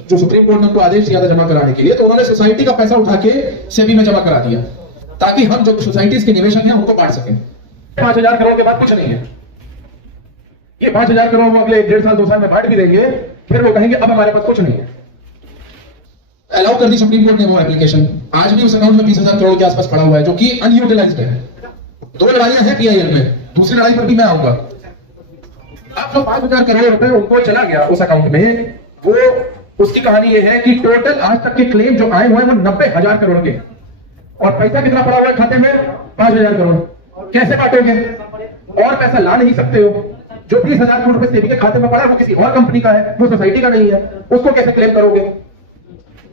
जो supreme court ने उनको आदेश दिया था जमा कराने के लिए, तो उन्होंने सोसाइटी का पैसा उठा के सेबी में जमा करा दिया ताकि हम जो सोसाइटीज के निवेशक हैं उनको बांट सकें। 5,000 करोड़ के बाद कुछ नहीं है। ये 5,000 करोड़ वो अगले 1.5 साल 2 साल में बांट भी देंगे, फिर वो कहेंगे अब हमारे पास कुछ नहीं है। अलाउ कर दी सुप्रीम कोर्ट ने वो एप्लीकेशन। आज भी उस अकाउंट में 20,000 करोड़ के आसपास पड़ा हुआ है जो कि अनयूटिलाइज्ड है। 2 लड़ाइयां हैं पीआईएल में, दूसरी लड़ाई पर भी मैं आऊंगा। अब जो 5,000 करोड़ रुपए उनको चला गया उस अकाउंट में, वो उसकी कहानी ये है कि टोटल आज तक के क्लेम जो आए हुए हैं वो 90,000 करोड़ के, और पैसा कितना पड़ा हुआ है खाते में? 5,000 करोड़। कैसे बांटोगे? और पैसा ला नहीं सकते हो। जो 20,000 करोड़ रुपए सेबी के खाते में पड़ा वो किसी और कंपनी का है, वो सोसाइटी का नहीं है, उसको कैसे क्लेम करोगे?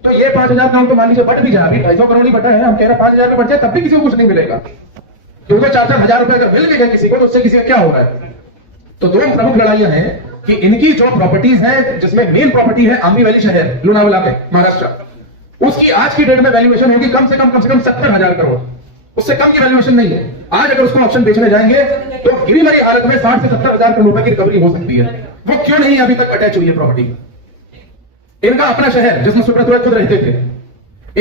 तो ये 5,000 करोड़ तो मान लीजिए बट भी जाए, अभी 250 करोड़ ही बटा है, हम कह रहे हैं 5,000 में बट जाए तब भी किसी को कुछ नहीं मिलेगा। क्योंकि 4-4 हजार रुपए अगर मिल गए किसी को तो उससे किसी का क्या हो रहा है? तो 2 प्रमुख लड़ाइयां हैं कि इनकी जो प्रॉपर्टीज है, जिसमें मेन प्रॉपर्टी है आंबी वैली शहर लोनावाला पे महाराष्ट्र, उसकी आज की डेट में वैल्यूएशन होगी कम से कम 70,000 करोड़। उससे कम की वैल्यूएशन नहीं है। आज अगर उसको ऑप्शन बेचने जाएंगे तो गिरी मरी हालत में 60 से 70,000 करोड़ रुपए की रिकवरी हो सकती है। वो क्यों नहीं अभी तक अटैच हुई है प्रॉपर्टी? इनका अपना शहर जिसमें सुब्रत रॉय खुद रहते थे,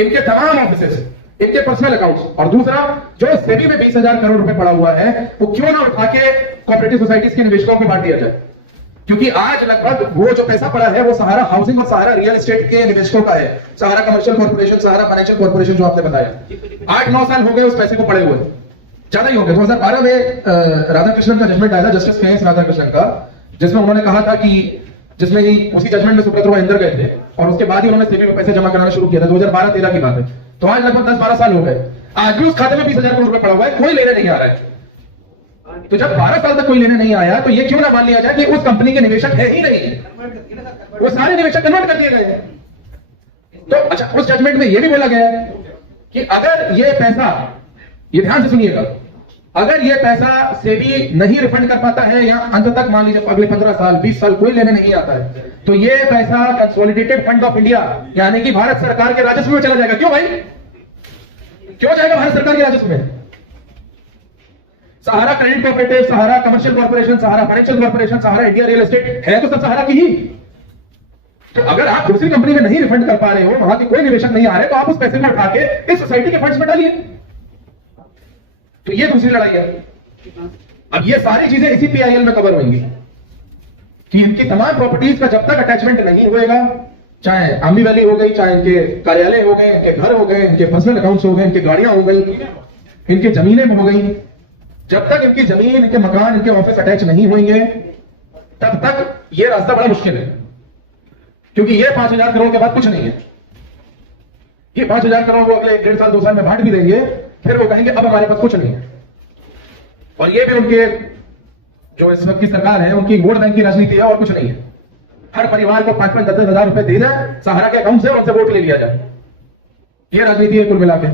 इनके तमाम ऑफिसेस, इनके पर्सनल अकाउंट्स, और दूसरा जो सेबी में 20,000 करोड़ रुपए पड़ा हुआ है वो क्यों ना उठा के कोऑपरेटिव सोसाइटीज के निवेशकों को बांट दिया जाए? क्योंकि आज लगभग वो जो पैसा पड़ा है वो सहारा हाउसिंग और सहारा रियल एस्टेट के निवेशकों का है। सहारा कमर्शियल कॉर्पोरेशन, सहारा फाइनेंशियल कॉर्पोरेशन जो आपने बताया, 8-9 साल हो गए उस पैसे को पड़े हुए, ज्यादा ही हो गए। 2012 में राधाकृष्णन का जजमेंट आया था, जस्टिस के.एस. राधाकृष्णन का, जिसमें उन्होंने कहा था कि जिसमें ही उसी जजमेंट में सुब्रत रॉय अंदर गए थे और उसके बाद ही उन्होंने सेबी में पैसे जमा कराना शुरू किया था। 2012-13 की बात है। तो आज लगभग 10-12 साल हो गए, आज भी उस खाते में 20,000 करोड़ रुपए पड़ा हुआ है, कोई लेने नहीं आ रहा है। तो जब 12 साल तक कोई लेने नहीं आया तो ये क्यों ना मान लिया जाए कि उस कंपनी के निवेशक है ही नहीं, वो सारे निवेशक कन्वर्ट कर दिए गए हैं। तो अच्छा, उस जजमेंट में यह भी बोला गया है कि अगर ये पैसा, ये ध्यान से सुनिएगा, अगर ये पैसा सेबी नहीं रिफंड कर पाता है या अंत तक मान लीजिए अगले 15 साल 20 साल कोई लेने नहीं आता है, तो ये पैसा कंसोलिडेटेड फंड ऑफ इंडिया यानी कि भारत सरकार के राजस्व में चला जाएगा। क्यों भाई? क्यों जाएगा भारत सरकार के राजस्व में? सहारा क्रेडिट कोऑपरेटिव, सहारा कमर्शियल कॉर्पोरेशन, सहारा फाइनेंशियल कॉर्पोरेशन, सहारा इंडिया रियल एस्टेट है तो सब सहारा की ही। तो अगर आप दूसरी कंपनी में नहीं रिफंड कर पा रहे हो, वहां के कोई निवेशक नहीं आ रहे, तो आप उस पैसे को उठा के इस सोसाइटी के फंड्स में डालिए। तो ये दूसरी लड़ाई है। अब ये सारी चीजें इसी पीआईएल में कवर होंगी कि इनकी तमाम प्रॉपर्टीज का जब तक अटैचमेंट नहीं होएगा, चाहे आंबी वैली हो गई, चाहे इनके कार्यालय हो गए, इनके घर हो गए, इनके पर्सनल अकाउंट्स हो गए, इनके गाड़ियां हो गई, इनके जमीनें हो गई, जब तक इनकी जमीन, इनके मकान, इनके ऑफिस अटैच नहीं होंगे तब तक ये रास्ता बड़ा मुश्किल है। क्योंकि ये 5,000 करोड़ के बाद कुछ नहीं है। ये 5,000 करोड़ वो अगले 1.5 साल 2 साल में बांट भी देंगे, फिर वो कहेंगे अब हमारे पास कुछ नहीं है। और ये भी उनके जो इस वक्त की सरकार है उनकी वोट बैंक की राजनीति है और कुछ नहीं है। हर परिवार को 5-5, 10-10 हजार रुपए दे जाए सहारा के अकाउंट से और उनसे वोट ले लिया जाए। ये राजनीति है कुल मिला के।